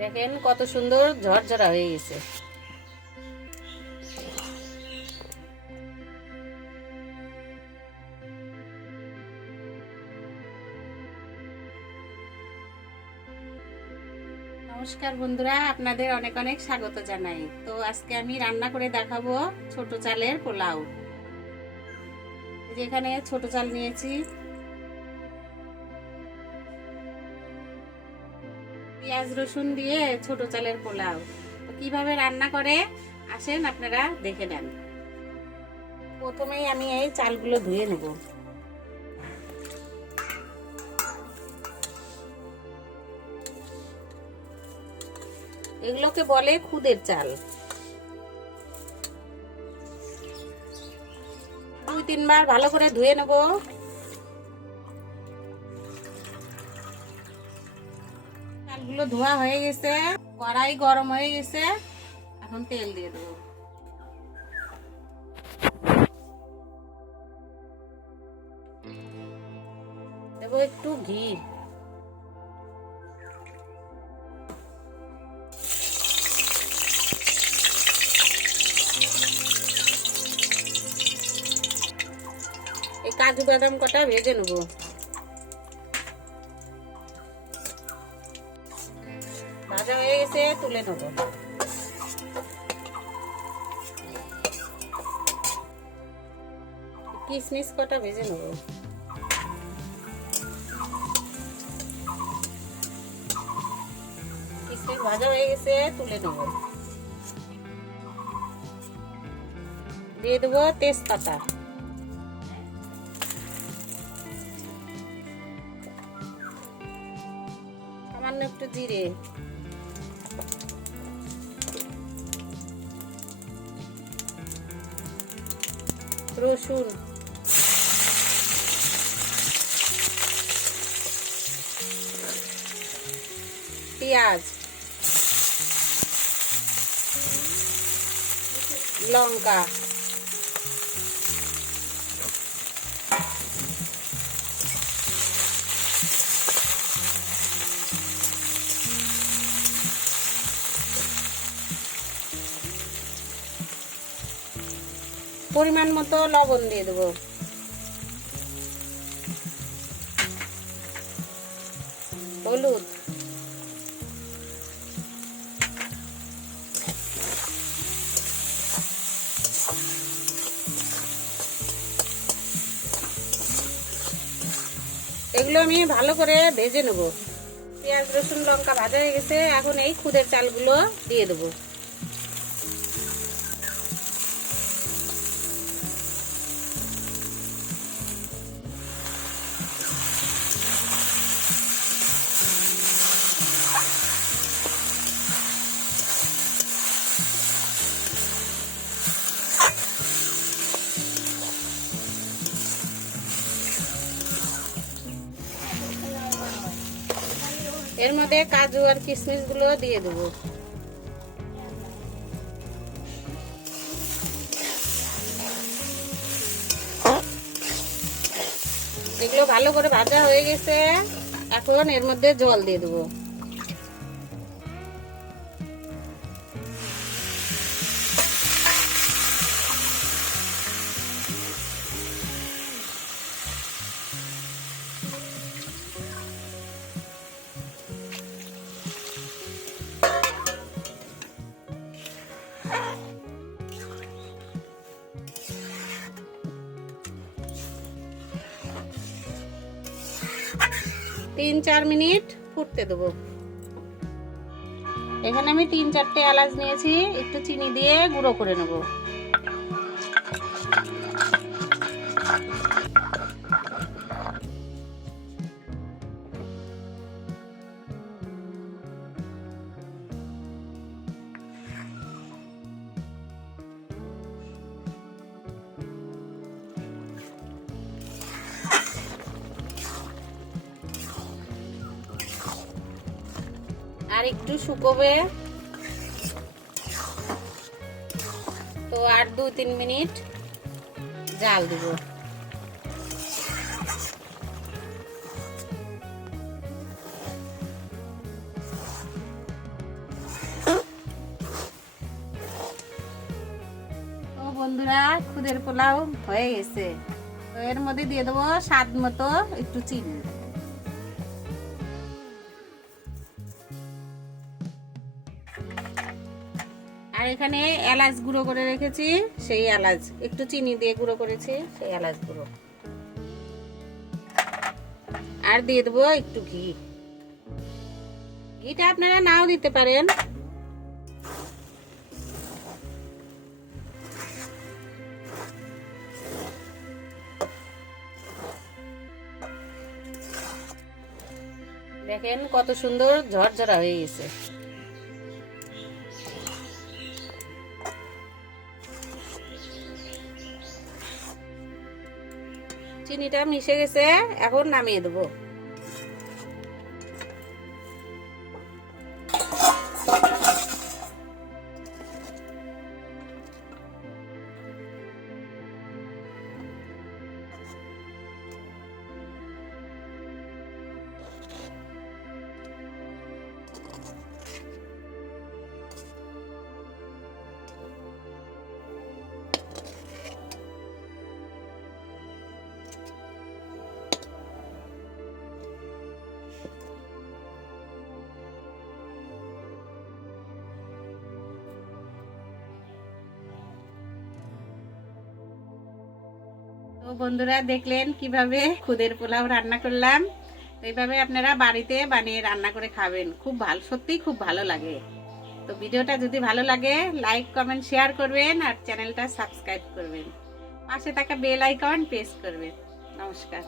দেখেন কত সুন্দর ঝরঝরা হয়ে গেছে। নমস্কার বন্ধুরা, আপনাদের অনেক অনেক স্বাগত জানাই। তো আজকে আমি রান্না করে দেখাবো ছোট চালের পোলাও। যেখানে ছোট চাল নিয়েছি পেঁয়াজ রসুন দিয়ে ছোট চালের পোলাও। কীভাবে রান্না করে? আসেন আপনারা দেখে নেন। প্রথমেই আমি এই চালগুলো ধুয়ে নেব। এগুলোকে বলে খুদের চাল। দুই তিনবার ভালো করে ধুয়ে নেব। চালগুলো ধোয়া হয়ে গেছে, কড়াই গরম হয়ে গেছে, এখন তেল দিয়ে দেবো। দেবো একটু ঘি। এই কাজু বাদাম কটা ভেজে নেব। ভাজা হয়ে গেছে, তুলে নেব। কিশমিশ কটা ভেজে নেব? কিশমিশ ভাজা হয়ে গেছে, তুলে নেব। দিয়ে দেবো তেজপাতা। সামান্য একটু জিরে। রসুন পেঁয়াজ লঙ্কা পরিমাণ মতো লবণ দিয়ে দেবো। হলুদ। এগুলো আমি ভালো করে ভেজে নেব। পেঁয়াজ, রসুন, লঙ্কা ভাজা হয়ে গেছে। এখন এই খুদের চালগুলো দিয়ে দেবো। এর মধ্যে কাজু আর কিশমিশগুলো দিয়ে দেবো। এগুলো ভালো করে ভাজা হয়ে গেছে। এখন এর মধ্যে জল দিয়ে দেবো। তিন চার মিনিট ফুটতে দেবো। এখানে আমি তিন চারটে এলাচ নিয়েছি, একটু চিনি দিয়ে গুঁড়ো করে নেব। আর একটু শুকোবে। তো আর দু তিন মিনিট জাল দিব। বন্ধুরা, খুদের পোলাও হয়ে গেছে। এর মধ্যে দিয়ে দেবো স্বাদ মতো একটু চিনি। আর এখানে এলাচ গুঁড়ো করে রেখেছি, সেই এলাচ, একটু চিনি দিয়ে গুঁড়ো করেছি, সেই এলাচ গুঁড়ো। আর দিয়ে দেবো একটু ঘি। ঘিটা আপনারা নাও দিতে পারেন। দেখেন কত সুন্দর ঝরঝরা হয়ে গেছে। চিনিটা মিশে গেছে এখন নামিয়ে দেবো। বন্ধুরা দেখলেন কীভাবে খুদের পোলাও রান্না করলাম। এইভাবে আপনারা বাড়িতে বানিয়ে রান্না করে খাবেন। খুব ভালো, সত্যিই খুব ভালো লাগে। তো ভিডিওটা যদি ভালো লাগে লাইক কমেন্ট শেয়ার করবেন আর চ্যানেলটা সাবস্ক্রাইব করবেন। পাশে থাকা বেল আইকন প্রেস করবেন। নমস্কার।